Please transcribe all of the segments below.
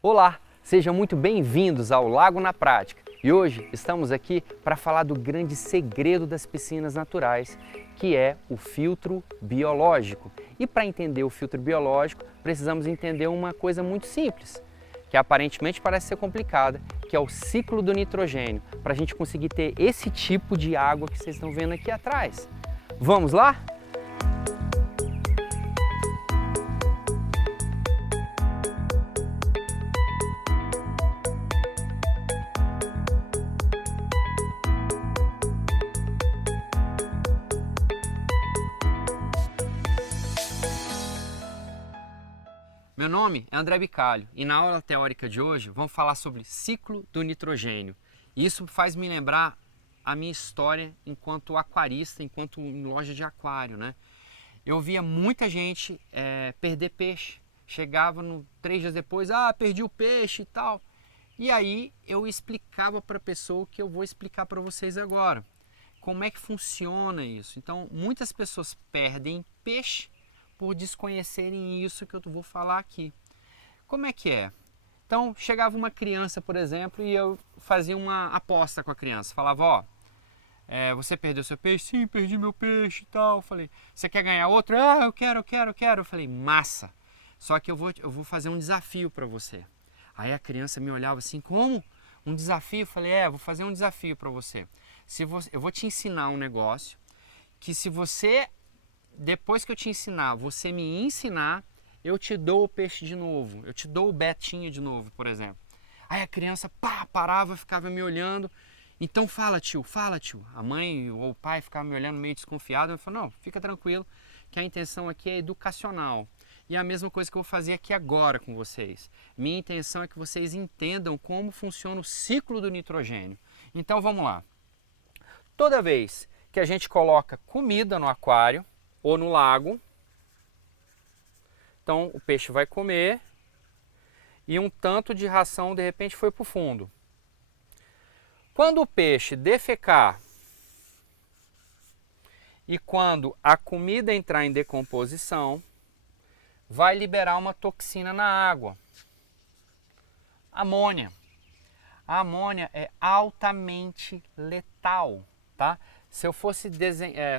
Olá, sejam muito bem-vindos ao Lago na Prática. E hoje estamos aqui para falar do grande segredo das piscinas naturais, que é o filtro biológico. E para entender o filtro biológico, precisamos entender uma coisa muito simples, que aparentemente parece ser complicada, que é o ciclo do nitrogênio, para a gente conseguir ter esse tipo de água que vocês estão vendo aqui atrás. Vamos lá? Meu nome é André Bicalho e na aula teórica de hoje vamos falar sobre ciclo do nitrogênio. Isso faz me lembrar a minha história enquanto aquarista, enquanto em loja de aquário, né? Eu via muita gente perder peixe. Chegava 3 dias depois, perdi o peixe e tal. E aí eu explicava para a pessoa o que eu vou explicar para vocês agora. Como é que funciona isso? Então, muitas pessoas perdem peixe por desconhecerem isso que eu vou falar aqui. Como é que é? Então, chegava uma criança, por exemplo, e eu fazia uma aposta com a criança. Falava, você perdeu seu peixe? Sim, perdi meu peixe e tal. Falei, você quer ganhar outro? Eu quero. Eu falei, massa. Só que eu vou fazer um desafio para você. Aí a criança me olhava assim, como? Um desafio? Eu falei, vou fazer um desafio para você. Eu vou te ensinar um negócio que se você... Depois que eu te ensinar, você me ensinar, eu te dou o peixe de novo, eu te dou o betinho de novo, por exemplo. Aí a criança parava, ficava me olhando. Então fala tio. A mãe ou o pai ficava me olhando meio desconfiado. Eu falei, não, fica tranquilo, que a intenção aqui é educacional. E é a mesma coisa que eu vou fazer aqui agora com vocês. Minha intenção é que vocês entendam como funciona o ciclo do nitrogênio. Então vamos lá. Toda vez que a gente coloca comida no aquário, ou no lago, então o peixe vai comer e um tanto de ração de repente foi para o fundo. Quando o peixe defecar e quando a comida entrar em decomposição, vai liberar uma toxina na água, amônia. A amônia é altamente letal, tá? Se eu fosse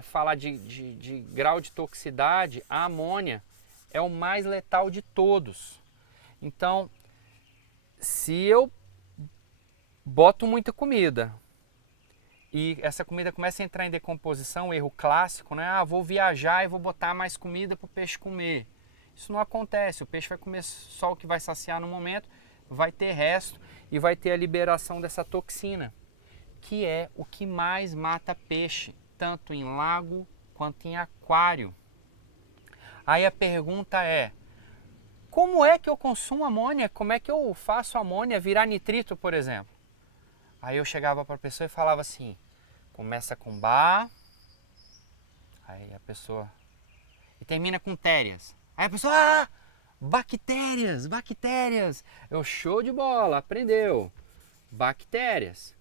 falar de grau de toxicidade, a amônia é o mais letal de todos. Então, se eu boto muita comida e essa comida começa a entrar em decomposição, erro clássico, né? Vou viajar e vou botar mais comida para o peixe comer. Isso não acontece, o peixe vai comer só o que vai saciar no momento, vai ter resto e vai ter a liberação dessa toxina, que é o que mais mata peixe, tanto em lago quanto em aquário. Aí a pergunta é, como é que eu consumo amônia? Como é que eu faço a amônia virar nitrito, por exemplo? Aí eu chegava para a pessoa e falava assim, começa com Ba, aí a pessoa, e termina com térias. Aí a pessoa, bactérias. Eu, show de bola, aprendeu. Bactérias.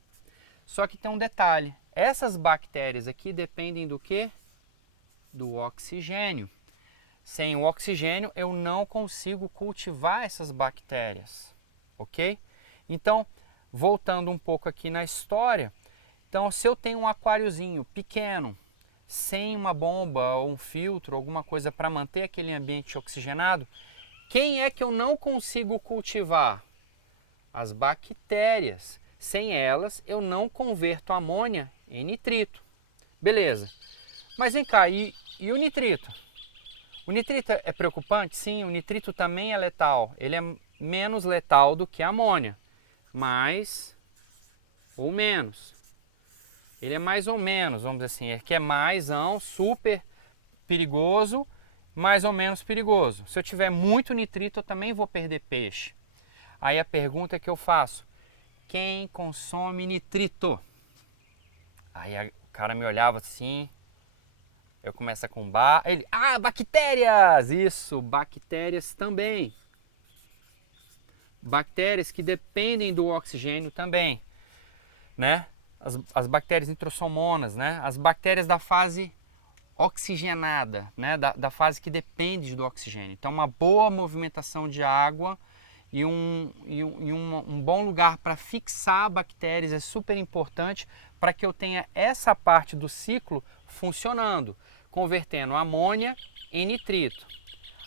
Só que tem um detalhe, essas bactérias aqui dependem do quê? Do oxigênio. Sem o oxigênio eu não consigo cultivar essas bactérias, ok? Então, voltando um pouco aqui na história, então se eu tenho um aquáriozinho pequeno, sem uma bomba ou um filtro, alguma coisa para manter aquele ambiente oxigenado, quem é que eu não consigo cultivar? As bactérias. Sem elas, eu não converto a amônia em nitrito. Beleza. Mas vem cá, e o nitrito? O nitrito é preocupante? Sim, o nitrito também é letal. Ele é menos letal do que a amônia. Mais ou menos. Ele é mais ou menos, vamos dizer assim. É que é mais, super perigoso, mais ou menos perigoso. Se eu tiver muito nitrito, eu também vou perder peixe. Aí a pergunta que eu faço, quem consome nitrito? Aí o cara me olhava assim, eu começo com Ba, ele, bactérias! Isso, bactérias também. Bactérias que dependem do oxigênio também, né? As bactérias nitrossomonas, né? As bactérias da fase oxigenada, né? Da fase que depende do oxigênio. Então, uma boa movimentação de água um bom lugar para fixar bactérias é super importante para que eu tenha essa parte do ciclo funcionando, convertendo amônia em nitrito.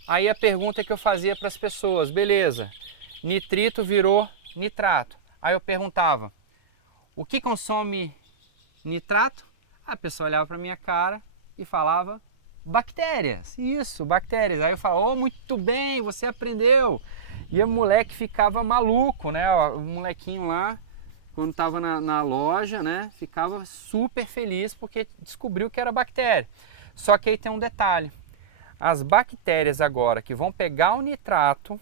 Aí a pergunta que eu fazia para as pessoas, beleza, nitrito virou nitrato. Aí eu perguntava, o que consome nitrato? A pessoa olhava para minha cara e falava, bactérias. Isso, bactérias. Aí eu falava, oh, muito bem, você aprendeu. E o moleque ficava maluco, né? O molequinho lá, quando estava na loja, né? Ficava super feliz porque descobriu que era bactéria. Só que aí tem um detalhe. As bactérias agora que vão pegar o nitrato,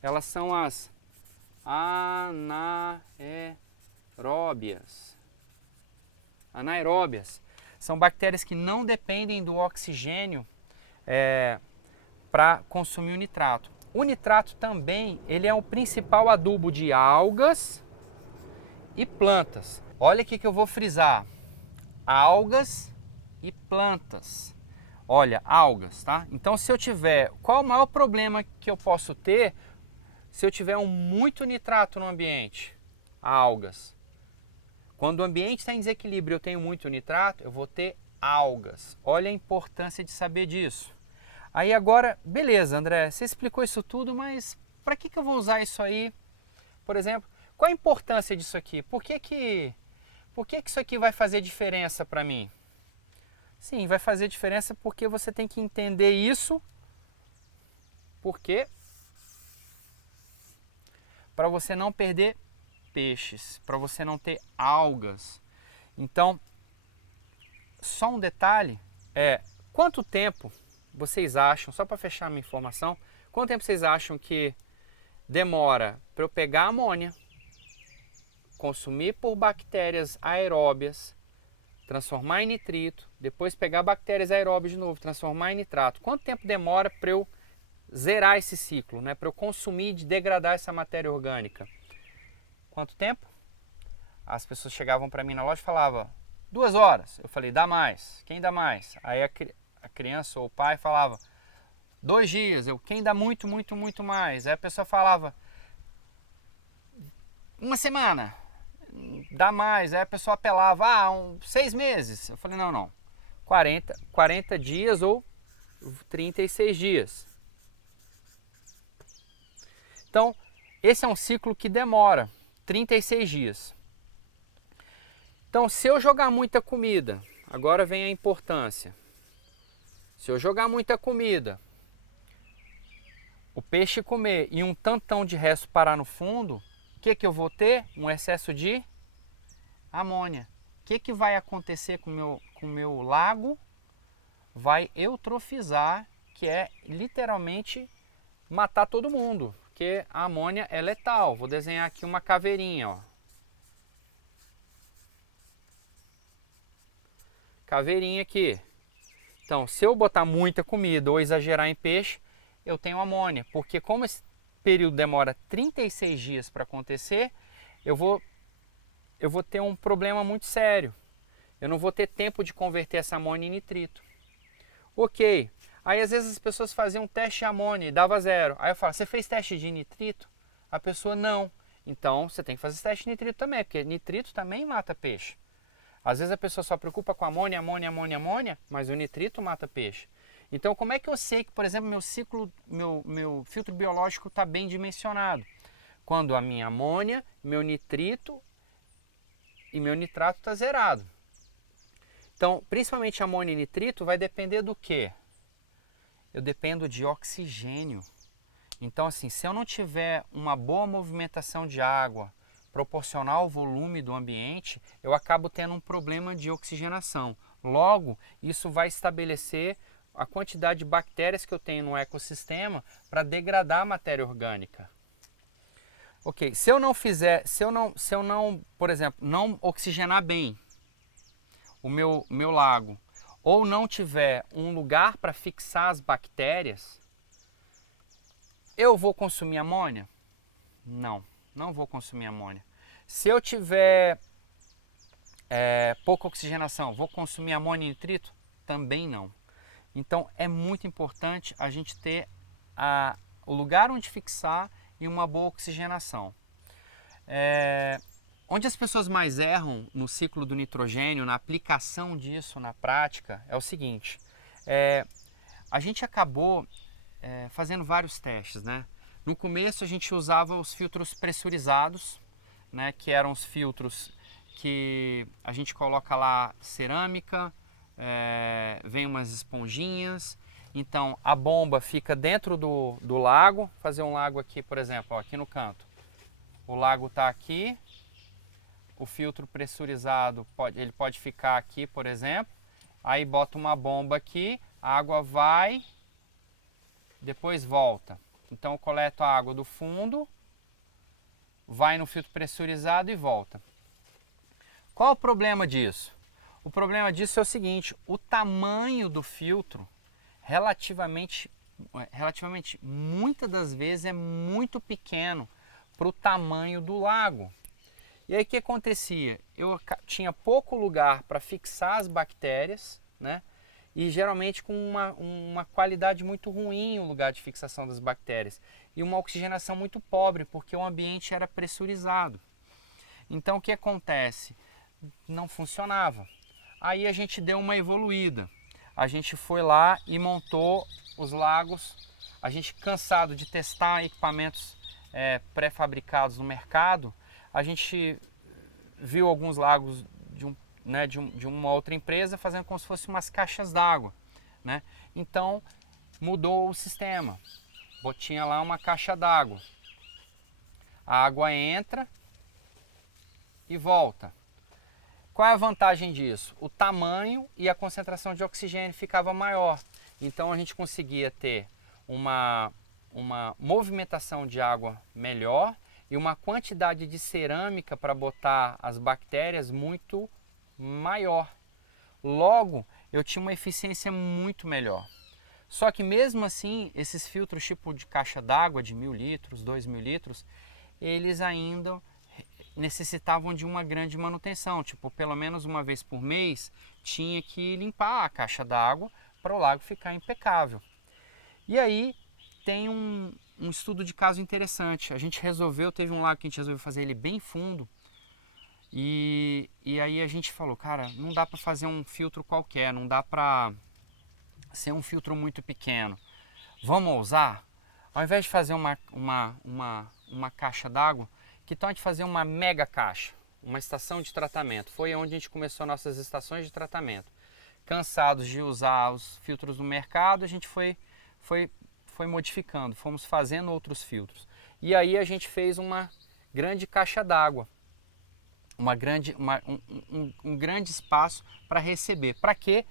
elas são as anaeróbias. Anaeróbias. São bactérias que não dependem do oxigênio para consumir o nitrato. O nitrato também ele é o principal adubo de algas e plantas. Olha aqui que eu vou frisar. Algas e plantas. Olha, algas, tá? Então se eu tiver... Qual é o maior problema que eu posso ter se eu tiver muito nitrato no ambiente? Algas. Quando o ambiente está em desequilíbrio e eu tenho muito nitrato, eu vou ter algas. Olha a importância de saber disso. Aí agora, beleza, André, você explicou isso tudo, mas para que eu vou usar isso aí? Por exemplo, qual a importância disso aqui? Por que isso aqui vai fazer diferença para mim? Sim, vai fazer diferença porque você tem que entender isso, porque para você não perder peixes, para você não ter algas. Então, só um detalhe quanto tempo vocês acham, só para fechar a minha informação, quanto tempo vocês acham que demora para eu pegar a amônia, consumir por bactérias aeróbias, transformar em nitrito, depois pegar bactérias aeróbias de novo, transformar em nitrato? Quanto tempo demora para eu zerar esse ciclo, né? Para eu consumir e degradar essa matéria orgânica? Quanto tempo? As pessoas chegavam para mim na loja e falavam 2 horas. Eu falei, dá mais. Quem dá mais? Aí a criança ou o pai falava 2 dias. Quem dá muito, muito, muito mais? Aí a pessoa falava 1 semana. Dá mais. Aí a pessoa apelava 6 meses. Eu falei, não. 40 dias ou 36 dias. Então, esse é um ciclo que demora 36 dias. Então, se eu jogar muita comida, agora vem a importância. Se eu jogar muita comida, o peixe comer e um tantão de resto parar no fundo, o que eu vou ter? Um excesso de amônia. O que vai acontecer com o meu lago? Vai eutrofizar, que é literalmente matar todo mundo. Porque a amônia é letal. Vou desenhar aqui uma caveirinha, ó. Caveirinha aqui. Então, se eu botar muita comida ou exagerar em peixe, eu tenho amônia. Porque como esse período demora 36 dias para acontecer, eu vou ter um problema muito sério. Eu não vou ter tempo de converter essa amônia em nitrito. Ok. Aí às vezes as pessoas faziam um teste de amônia e dava 0. Aí eu falo, você fez teste de nitrito? A pessoa não. Então você tem que fazer teste de nitrito também, porque nitrito também mata peixe. Às vezes a pessoa só preocupa com amônia, mas o nitrito mata peixe. Então como é que eu sei que, por exemplo, meu filtro biológico está bem dimensionado? Quando a minha amônia, meu nitrito e meu nitrato está zerado. Então, principalmente amônia e nitrito vai depender do quê? Eu dependo de oxigênio. Então, assim, se eu não tiver uma boa movimentação de água proporcional ao volume do ambiente, eu acabo tendo um problema de oxigenação. Logo, isso vai estabelecer a quantidade de bactérias que eu tenho no ecossistema para degradar a matéria orgânica. Ok, se eu não, por exemplo, não oxigenar bem o meu lago, ou não tiver um lugar para fixar as bactérias, eu vou consumir amônia? Não vou consumir amônia. Se eu tiver pouca oxigenação, vou consumir amônia e nitrito? Também não. Então é muito importante a gente ter o lugar onde fixar e uma boa oxigenação. Onde as pessoas mais erram no ciclo do nitrogênio, na aplicação disso na prática, é o seguinte: a gente acabou fazendo vários testes, né? No começo a gente usava os filtros pressurizados, né, que eram os filtros que a gente coloca lá cerâmica, vem umas esponjinhas, então a bomba fica dentro do lago, fazer um lago aqui, por exemplo, ó, aqui no canto. O lago está aqui, o filtro pressurizado ele pode ficar aqui, por exemplo, aí bota uma bomba aqui, a água vai, depois volta. Então eu coleto a água do fundo, vai no filtro pressurizado e volta. Qual o problema disso? O problema disso é o seguinte: o tamanho do filtro relativamente muitas das vezes é muito pequeno para o tamanho do lago. E aí o que acontecia? Eu tinha pouco lugar para fixar as bactérias, né? E geralmente com uma qualidade muito ruim o lugar de fixação das bactérias e uma oxigenação muito pobre, porque o ambiente era pressurizado. Então o que acontece? Não funcionava. Aí a gente deu uma evoluída. A gente foi lá e montou os lagos. A gente, cansado de testar equipamentos pré-fabricados no mercado, a gente viu alguns lagos de uma outra empresa fazendo como se fossem umas caixas d'água, né? Então mudou o sistema. Tinha lá uma caixa d'água. A água entra e volta. Qual é a vantagem disso? O tamanho e a concentração de oxigênio ficava maior. Então a gente conseguia ter uma movimentação de água melhor e uma quantidade de cerâmica para botar as bactérias muito maior. Logo, eu tinha uma eficiência muito melhor. Só que mesmo assim, esses filtros tipo de caixa d'água de 1.000 litros, 2.000 litros, eles ainda necessitavam de uma grande manutenção. Tipo, pelo menos uma vez por mês, tinha que limpar a caixa d'água para o lago ficar impecável. E aí tem um estudo de caso interessante. A gente teve um lago que a gente resolveu fazer ele bem fundo. E aí a gente falou, cara, não dá para fazer um filtro qualquer, não dá para ser um filtro muito pequeno. Vamos ousar? Ao invés de fazer uma caixa d'água, que tal a gente fazer uma mega caixa, uma estação de tratamento? Foi onde a gente começou nossas estações de tratamento. Cansados de usar os filtros do mercado, a gente foi modificando, fomos fazendo outros filtros. E aí a gente fez uma grande caixa d'água, um grande espaço para receber. Para quê?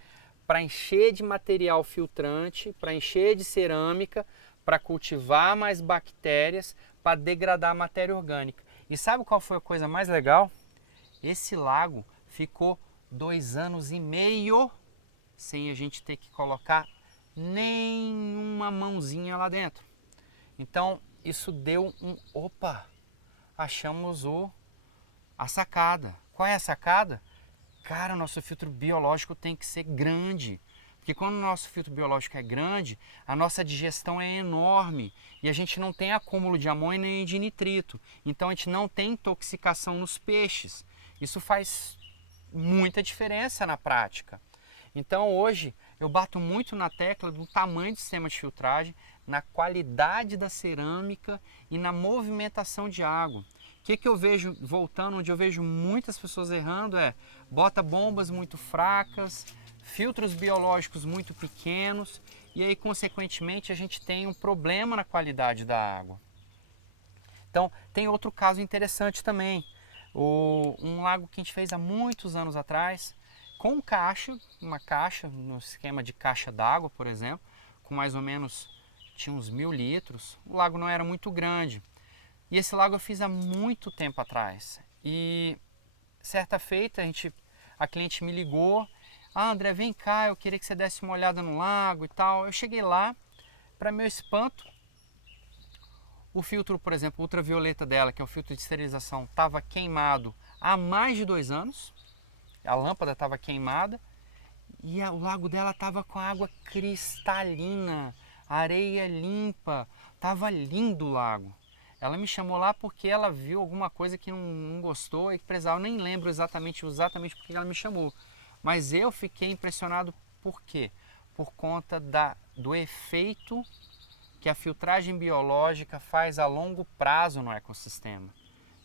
Para encher de material filtrante, para encher de cerâmica, para cultivar mais bactérias, para degradar a matéria orgânica. E sabe qual foi a coisa mais legal? Esse lago ficou 2 anos e meio sem a gente ter que colocar nenhuma mãozinha lá dentro. Então isso deu opa, achamos a sacada. Qual é a sacada? Cara, o nosso filtro biológico tem que ser grande. Porque quando o nosso filtro biológico é grande, a nossa digestão é enorme e a gente não tem acúmulo de amônia nem de nitrito. Então a gente não tem intoxicação nos peixes. Isso faz muita diferença na prática. Então hoje eu bato muito na tecla do tamanho do sistema de filtragem, na qualidade da cerâmica e na movimentação de água. O que eu vejo, voltando, onde eu vejo muitas pessoas errando bota bombas muito fracas, filtros biológicos muito pequenos e aí consequentemente a gente tem um problema na qualidade da água. Então tem outro caso interessante também, um lago que a gente fez há muitos anos atrás, com uma caixa, no esquema de caixa d'água, por exemplo, com mais ou menos, tinha uns 1.000 litros, o lago não era muito grande. E esse lago eu fiz há muito tempo atrás. E certa feita a cliente me ligou, André, vem cá, eu queria que você desse uma olhada no lago e tal. Eu cheguei lá, para meu espanto, o filtro, por exemplo, ultravioleta dela, que é o filtro de esterilização, estava queimado há mais de 2 anos. A lâmpada estava queimada e o lago dela estava com água cristalina, areia limpa, estava lindo o lago. Ela me chamou lá porque ela viu alguma coisa que não gostou e que precisava. Eu nem lembro exatamente porque ela me chamou. Mas eu fiquei impressionado por quê? Por conta do efeito que a filtragem biológica faz a longo prazo no ecossistema,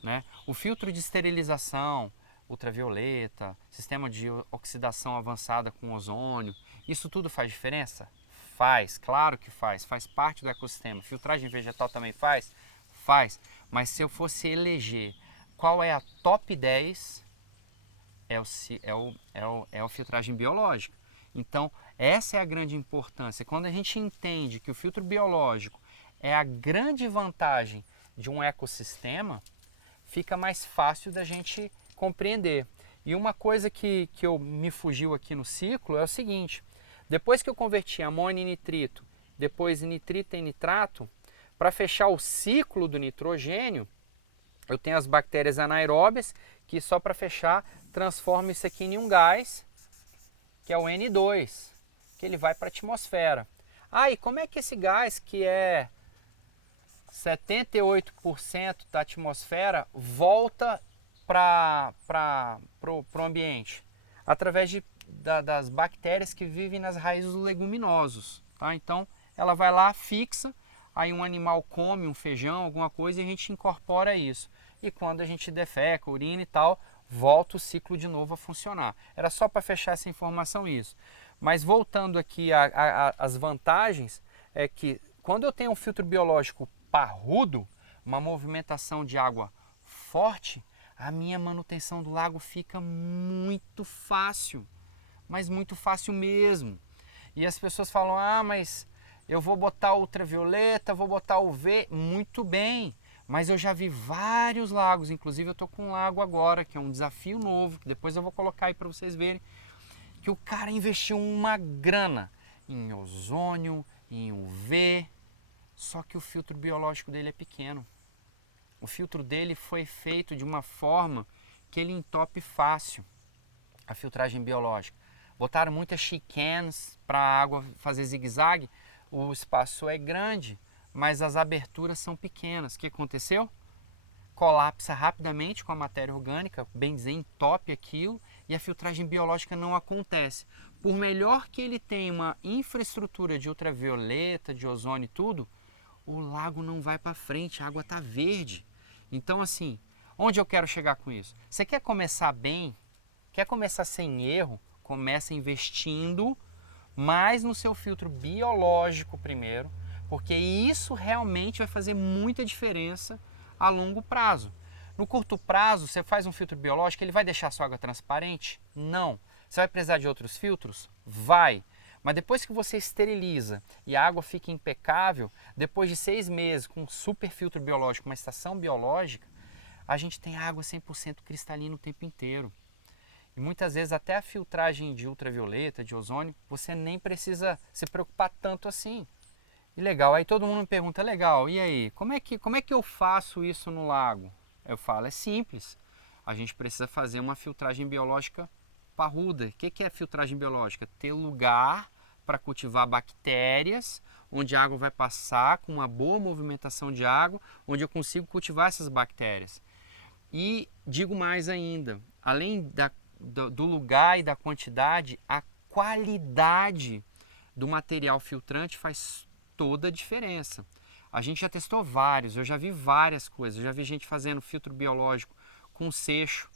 né? O filtro de esterilização ultravioleta, sistema de oxidação avançada com ozônio, isso tudo faz diferença? Faz, claro que faz parte do ecossistema. Filtragem vegetal também faz? Faz, mas se eu fosse eleger qual é a top 10, é a filtragem biológica. Então, essa é a grande importância. Quando a gente entende que o filtro biológico é a grande vantagem de um ecossistema, fica mais fácil da gente compreender. E uma coisa que me fugiu aqui no ciclo é o seguinte: depois que eu converti amônio em nitrito, depois nitrito em nitrato, para fechar o ciclo do nitrogênio, eu tenho as bactérias anaeróbias, que só para fechar transforma isso aqui em um gás, que é o N2, que ele vai para a atmosfera. E como é que esse gás, que é 78% da atmosfera, volta para o ambiente? Através das bactérias que vivem nas raízes dos leguminosos. Tá? Então, ela vai lá, fixa, aí um animal come um feijão, alguma coisa, e a gente incorpora isso. E quando a gente defeca, urina e tal, volta o ciclo de novo a funcionar. Era só para fechar essa informação isso. Mas voltando aqui às vantagens, é que quando eu tenho um filtro biológico parrudo, uma movimentação de água forte, a minha manutenção do lago fica muito fácil, mas muito fácil mesmo. E as pessoas falam, mas eu vou botar ultravioleta, vou botar UV, muito bem, mas eu já vi vários lagos, inclusive eu estou com um lago agora, que é um desafio novo, que depois eu vou colocar aí para vocês verem, que o cara investiu uma grana em ozônio, em UV, só que o filtro biológico dele é pequeno. O filtro dele foi feito de uma forma que ele entope fácil, a filtragem biológica. Botaram muitas chicanes para a água fazer zigue-zague, o espaço é grande, mas as aberturas são pequenas. O que aconteceu? Colapsa rapidamente com a matéria orgânica, bem dizer, entope aquilo, e a filtragem biológica não acontece. Por melhor que ele tenha uma infraestrutura de ultravioleta, de ozônio e tudo, o lago não vai para frente, a água está verde. Então, assim, onde eu quero chegar com isso? Você quer começar bem? Quer começar sem erro? Começa investindo mais no seu filtro biológico primeiro, porque isso realmente vai fazer muita diferença a longo prazo. No curto prazo, você faz um filtro biológico, ele vai deixar a sua água transparente? Não. Você vai precisar de outros filtros? Vai. Mas depois que você esteriliza e a água fica impecável, depois de 6 meses com um super filtro biológico, uma estação biológica, a gente tem água 100% cristalina o tempo inteiro. E muitas vezes até a filtragem de ultravioleta, de ozônio, você nem precisa se preocupar tanto assim. E legal, aí todo mundo me pergunta, legal, e aí, como é que eu faço isso no lago? Eu falo, é simples, a gente precisa fazer uma filtragem biológica parruda. O que é filtragem biológica? Ter lugar para cultivar bactérias, onde a água vai passar com uma boa movimentação de água, onde eu consigo cultivar essas bactérias. E digo mais ainda, além do lugar e da quantidade, a qualidade do material filtrante faz toda a diferença. A gente já testou vários, eu já vi várias coisas, eu já vi gente fazendo filtro biológico com seixo,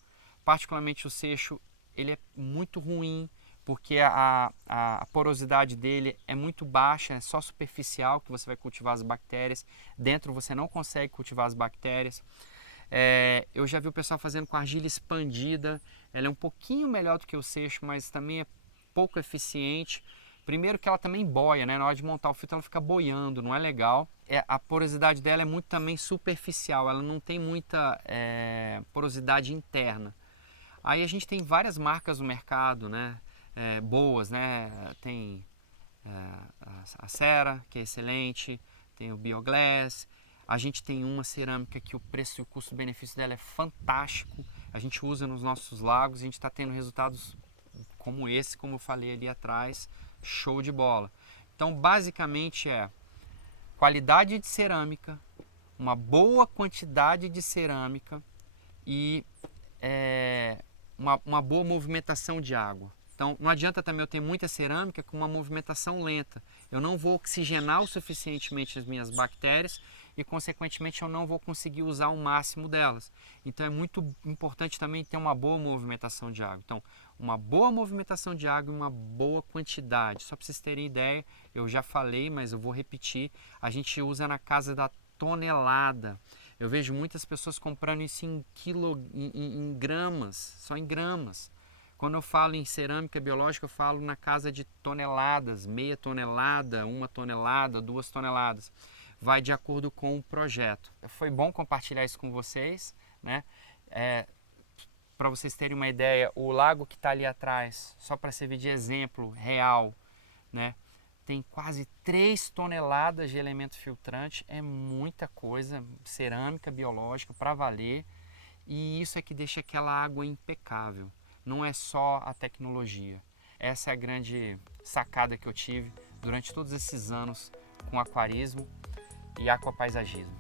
particularmente o seixo, ele é muito ruim, porque a porosidade dele é muito baixa, é só superficial que você vai cultivar as bactérias, dentro você não consegue cultivar as bactérias. Eu já vi o pessoal fazendo com argila expandida, ela é um pouquinho melhor do que o seixo, mas também é pouco eficiente. Primeiro que ela também boia, né? Na hora de montar o filtro ela fica boiando, não é legal. A porosidade dela é muito também superficial, ela não tem muita porosidade interna. Aí a gente tem várias marcas no mercado, né? Boas, né? Tem a Cera, que é excelente, tem o Bioglass. A gente tem uma cerâmica que o preço e o custo-benefício dela é fantástico. A gente usa nos nossos lagos, a gente está tendo resultados como esse, como eu falei ali atrás, show de bola. Então, basicamente qualidade de cerâmica, uma boa quantidade de cerâmica e uma boa movimentação de água. Então não adianta também eu ter muita cerâmica com uma movimentação lenta. Eu não vou oxigenar o suficientemente as minhas bactérias e consequentemente eu não vou conseguir usar o máximo delas. Então é muito importante também ter uma boa movimentação de água. Então uma boa movimentação de água e uma boa quantidade. Só para vocês terem ideia, eu já falei, mas eu vou repetir, a gente usa na casa da tonelada. Eu vejo muitas pessoas comprando isso em gramas, só em gramas. Quando eu falo em cerâmica biológica, eu falo na casa de toneladas, meia tonelada, 1 tonelada, 2 toneladas. Vai de acordo com o projeto. Foi bom compartilhar isso com vocês, né? Para vocês terem uma ideia, o lago que está ali atrás, só para servir de exemplo real, né? Tem quase 3 toneladas de elemento filtrante, é muita coisa, cerâmica biológica para valer, e isso é que deixa aquela água impecável. Não é só a tecnologia. Essa é a grande sacada que eu tive durante todos esses anos com aquarismo e aquapaisagismo.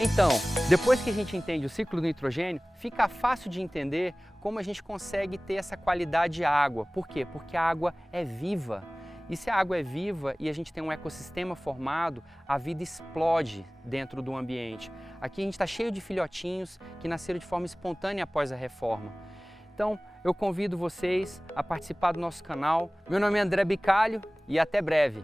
Então, depois que a gente entende o ciclo do nitrogênio, fica fácil de entender como a gente consegue ter essa qualidade de água. Por quê? Porque a água é viva. E se a água é viva e a gente tem um ecossistema formado, a vida explode dentro do ambiente. Aqui a gente está cheio de filhotinhos que nasceram de forma espontânea após a reforma. Então, eu convido vocês a participar do nosso canal. Meu nome é André Bicalho e até breve.